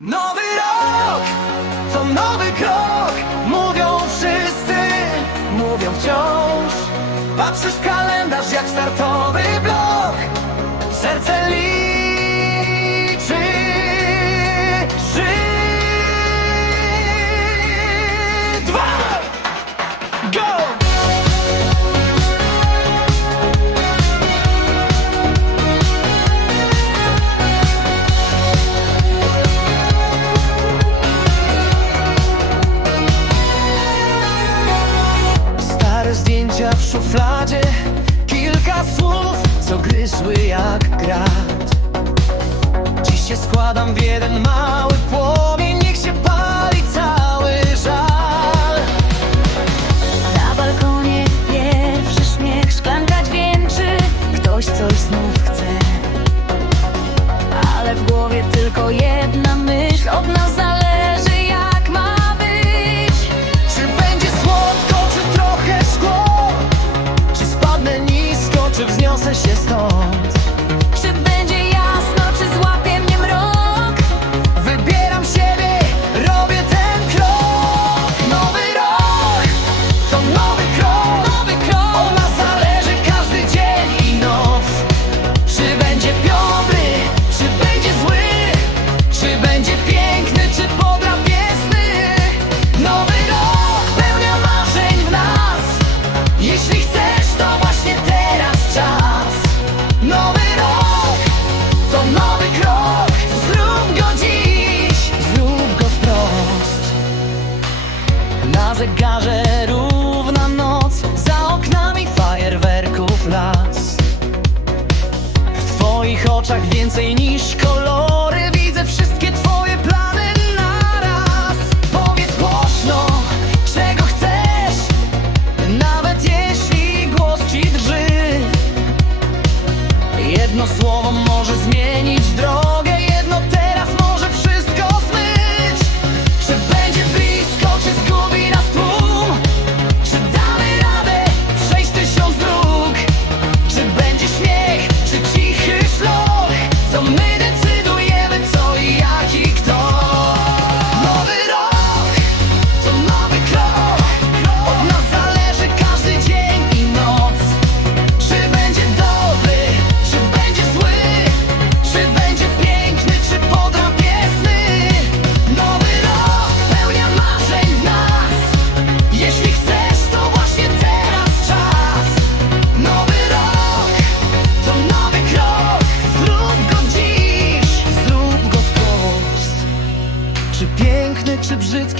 Nowy rok to nowy krok Mówią wszyscy, mówią wciąż. Patrzysz w kalendarz jak startowy szufladzie. Kilka słów, co gryzły jak grat. Dziś się składam w jeden mały czy wzniosę się zegarze równa noc Za oknami fajerwerków las. W twoich oczach więcej niż kolory Widzę wszystkie twoje plany naraz. Powiedz głośno, czego chcesz Nawet jeśli głos ci drży. Jedno słowo może zmienić drogę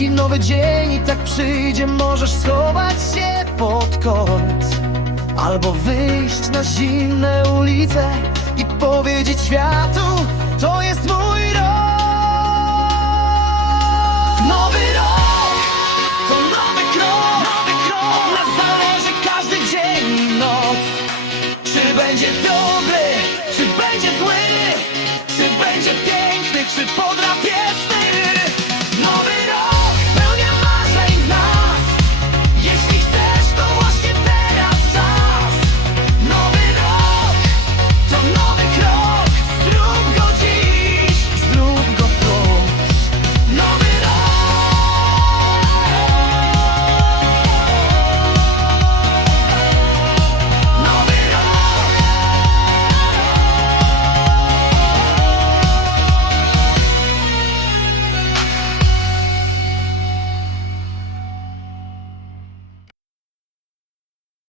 nowy dzień i tak przyjdzie Możesz schować się pod koc Albo wyjść na zimne ulice I powiedzieć światu To jest mój rok. Nowy rok To nowy krok. Nowy krok. Każdy dzień i noc. Czy będzie dobry, czy będzie zły? Czy będzie piękny, czy podrapie